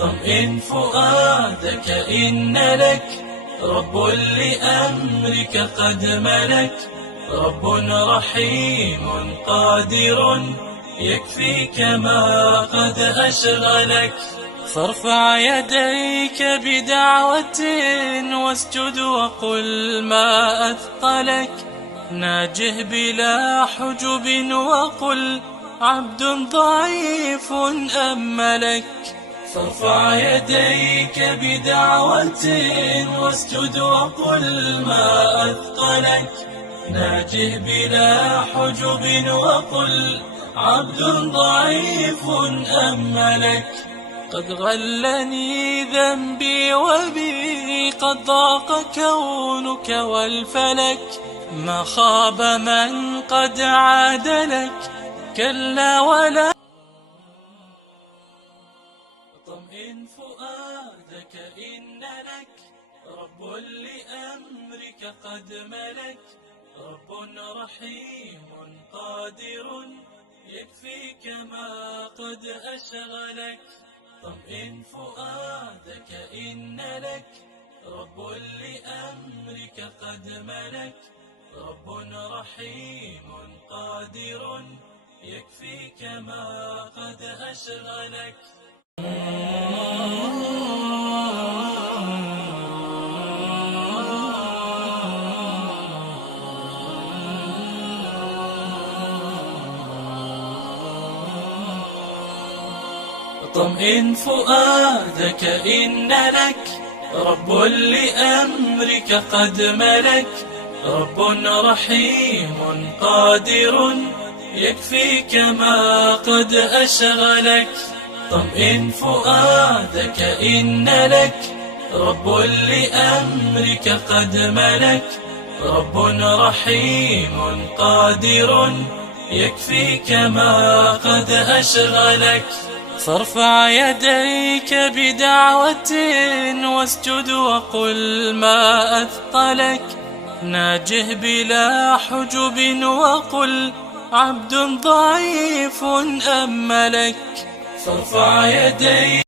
طمئن فؤادك إن لك رب لأمرك قد ملك، رب رحيم قادر يكفيك ما قد أشغلك. فارفع يديك بدعوة واسجد وقل ما أثقلك، ناجه بلا حجب وقل عبد ضعيف أملك. فارفع يديك بدعوة واسجد وقل ما أثقلك، ناجه بلا حجب وقل عبد ضعيف أملك. قد غلني ذنبي وبي قد ضاق كونك والفلك، ما خاب من قد عادلك كلا ولا. طمئن فؤادك إن لك رب لأمرك قد ملك، رب رحيم قادر يكفيك ما قد أشغلك. طمئن فؤادك إن لك رب لأمرك قد ملك، رب رحيم قادر يكفيك ما قد أشغلك. طمئن فؤادك إن لك رب لأمرك قد ملك، رب رحيم قادر يكفيك ما قد أشغلك. طمئن فؤادك إن لك رب لأمرك قد ملك، رب رحيم قادر يكفيك ما قد أشغلك. فارفع يديك بدعوة واسجد وقل ما أثقلك، ناجه بلا حجب وقل عبد ضعيف أملك. فارفع يديك